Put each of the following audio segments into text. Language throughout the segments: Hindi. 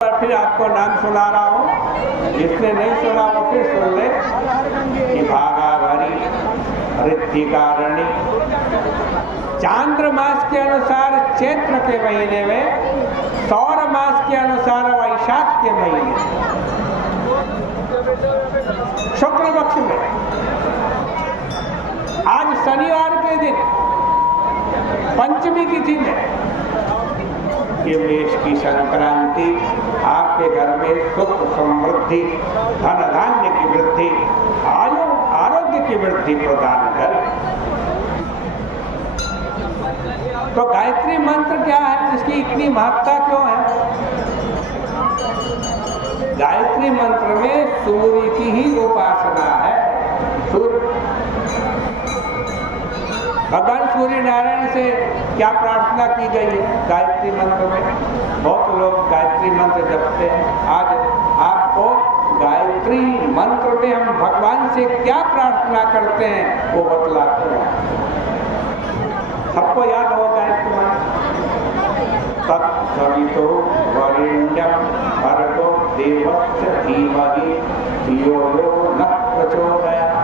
फिर आपको नाम सुना रहा हूँ, जिसने नहीं सुना वो फिर सुन ले कि भागाभरी ऋद्धिकारणी चांद्र मास के अनुसार चैत्र के महीने में, सौर मास के अनुसार वैशाख के महीने शुक्ल पक्ष में, आज शनिवार के दिन पंचमी तिथि में ये मेष की संक्रांति आपके घर में सुख समृद्धि, धन धान्य की वृद्धि, आरोग्य की वृद्धि प्रदान कर। तो गायत्री मंत्र क्या है, इसकी इतनी महत्ता क्यों है? गायत्री मंत्र में सूर्य की ही उपासना है। भगवान सूर्य नारायण से क्या प्रार्थना की गई है गायत्री मंत्र में? बहुत लोग गायत्री मंत्र जपते हैं। आज आपको गायत्री मंत्र में हम भगवान से क्या प्रार्थना करते हैं वो बतलाते हैं। सबको याद हो गायत्री मंत्र, तत्सवितो वरेण्यं भर्गो देवस्य धीमहि धियो यो नः प्रचोदयात्।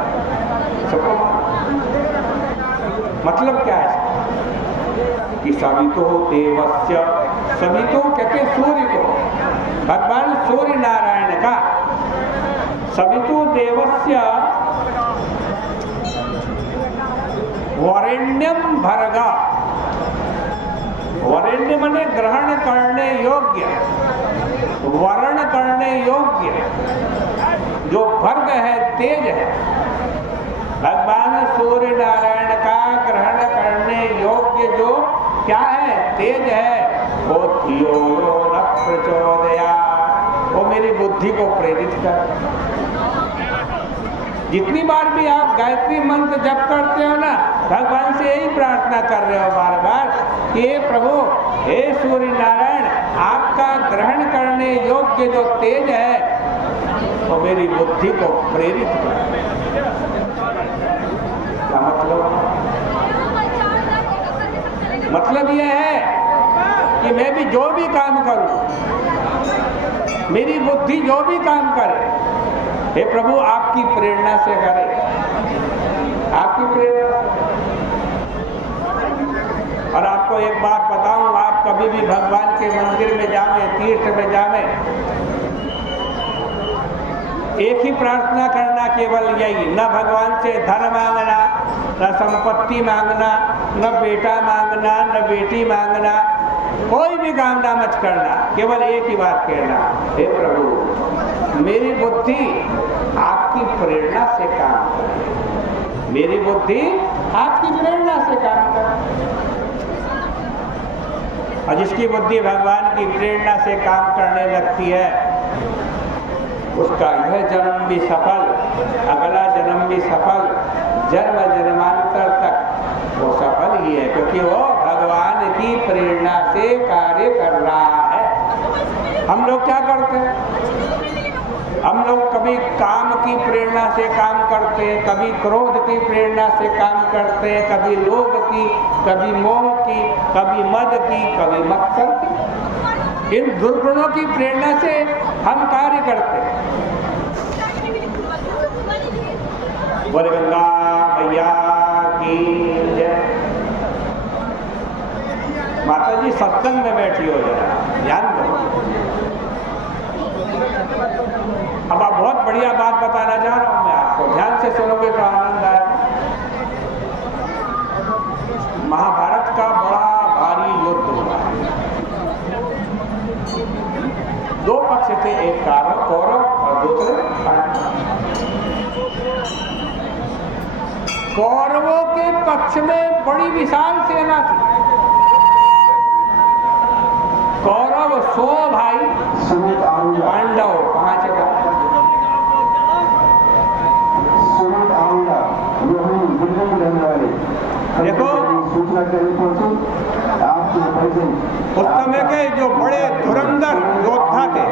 सबको मतलब क्या है कि सवितो देवस्य, सवितो कहते सूर्य को, भगवान सूर्य नारायण का, सवितो देवस्य वरेण्यम भर्गा, वरेण्य माने ग्रहण करने योग्य, वर्ण करने योग्य, जो भर्ग है, तेज है, भगवान सूर्य नारायण का ग्रहण करने योग्य जो क्या है, तेज है, वो धियो यो नः प्रचोदयात्, वो मेरी बुद्धि को प्रेरित कर। जितनी बार भी आप गायत्री मंत्र जप करते हो ना, भगवान से यही प्रार्थना कर रहे हो बार बार कि हे प्रभु, हे सूर्य नारायण, आपका ग्रहण करने योग्य जो तेज है वो मेरी बुद्धि को प्रेरित कर। मतलब यह है कि मैं भी जो भी काम करूं, मेरी बुद्धि जो भी काम करे, हे प्रभु आपकी प्रेरणा से करे, आपकी प्रेरणा। और आपको एक बात बताऊं, आप कभी भी भगवान के मंदिर में जावे, तीर्थ में जावे, एक ही प्रार्थना करना, केवल यही, न भगवान से धन मांगना, न संपत्ति मांगना, न बेटा मांगना, न बेटी मांगना, कोई भी कामना मत करना, केवल एक ही बात कहना, हे प्रभु मेरी बुद्धि आपकी प्रेरणा से काम करे, मेरी बुद्धि आपकी प्रेरणा से काम करे। और जिसकी बुद्धि भगवान की प्रेरणा से काम करने लगती है, उसका यह जन्म भी सफल, अगला जन्म भी सफल, जन्म जन्मांतर तक वो सफल ही है, क्योंकि वो भगवान की प्रेरणा से कार्य कर रहा है। हम लोग क्या करते हैं? हम लोग कभी काम की प्रेरणा से काम करते हैं, कभी क्रोध की प्रेरणा से काम करते हैं, कभी लोभ की, कभी मोह की, कभी मद की, कभी मत्सर की। इन दुर्गुणों की प्रेरणा से हम कार्य करते हैं। बोले गंगा मैया की जय। माता जी सत्संग में बैठी हो जरा, ध्यान दो। अब आप बहुत बढ़िया बात बताना चाह रहा हूं मैं आपको, ध्यान से सुनोगे तो आनंद आएगा। महाभारत का बड़ा भारी युद्ध हुआ। दो पक्ष थे, एक कौरव और दूसरे पांडव। कौरवों के पक्ष में बड़ी विशाल सेना थी। कौरव 100 भाई, पांडव 5 देखो उस समय के जो बड़े धुरंधर योद्धा थे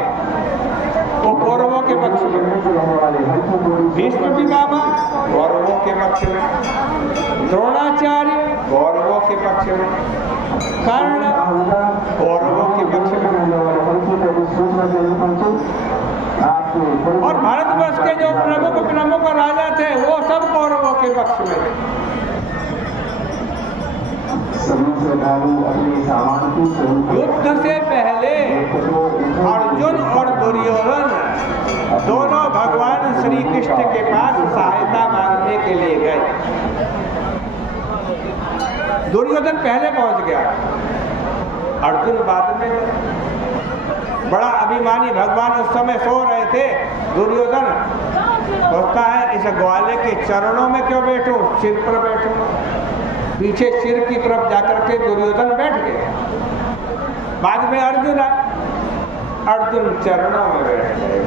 वो कौरवों के पक्ष में, भीष्म पितामह कौरवों के पक्ष में, द्रोणाचार्य कौरवों के पक्ष में, कर्ण कौरवों के पक्ष में, के पक्ष में थे। युद्ध से पहले अर्जुन और दुर्योधन दोनों भगवान श्री कृष्ण के पास सहायता मांगने के लिए गए। दुर्योधन पहले पहुंच गया, अर्जुन बाद में गया। बड़ा अभिमानी भगवान उस समय सो रहे थे। दुर्योधन सोचता है इस ग्वाले के चरणों में क्यों बैठूं, सिर पर बैठूं। पीछे सिर की तरफ जाकर के दुर्योधन बैठ गए। बाद में अर्जुन आए, अर्जुन चरणों में बैठ गए।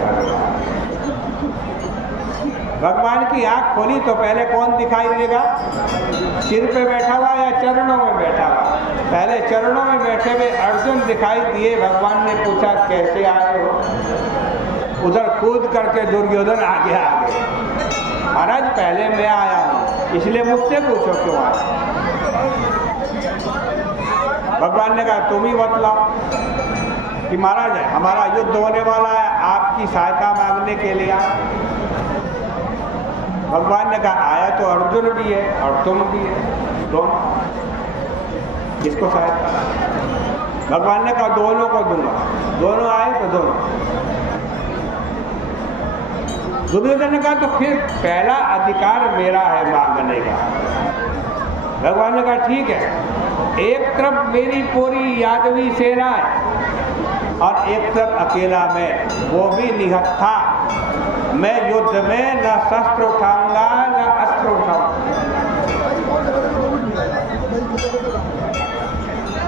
भगवान की आंख खोली तो पहले कौन दिखाई देगा, सिर पे बैठा हुआ या चरणों में बैठा हुआ। पहले चरणों में बैठे हुए अर्जुन दिखाई दिए। भगवान ने पूछा कैसे आए हो, उधर कूद करके दुर्योधन आगे आ गए। महाराज पहले मैं आया हूँ, इसलिए मुझसे पूछो क्यों आया। भगवान ने कहा तुम ही बतलाओ कि महाराज हमारा युद्ध होने वाला है, आपकी सहायता मांगने के लिए आया। भगवान ने कहा आया तो अर्जुन भी है और तुम भी है, दोनों किसको सहायता। भगवान ने कहा दोनों को दूंगा। दोनों आए तो दोनों। दुर्योधन ने कहा तो फिर पहला अधिकार मेरा है मांगने का। भगवान ने कहा ठीक है, एक तरफ मेरी पूरी यादवी सेना है और एक तरफ अकेला मैं, वो भी निहत्था। मैं युद्ध में न शस्त्र उठाऊंगा न अस्त्र उठाऊंगा।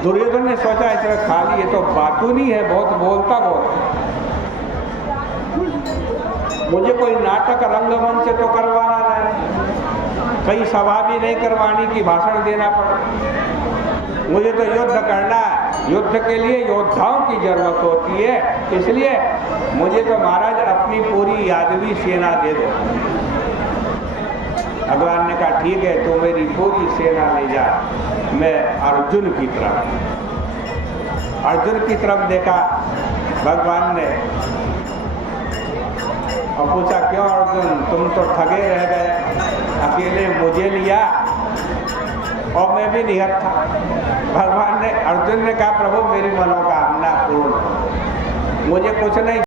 दुर्योधन ने सोचा इसे खाली ये तो बातूनी है, बहुत बोलता बहुत। मुझे कोई नाटक रंगमंच तो करवाना नहीं, कई सभा भी नहीं करवानी कि भाषण देना पड़े। मुझे तो युद्ध करना है, युद्ध के लिए योद्धाओं की जरूरत होती है, इसलिए मुझे तो महाराज अपनी पूरी यादवी सेना दे दो। भगवान ने कहा ठीक है, तो मेरी पूरी सेना ले जा। मैं अर्जुन की तरफ देखा भगवान ने और पूछा क्यों अर्जुन, तुम तो ठगे रह गए, अकेले मुझे लिया और मैं भी निहत्था। भगवान ने, अर्जुन ने कहा प्रभु मेरी मनोकामना पूर्ण, मुझे कुछ नहीं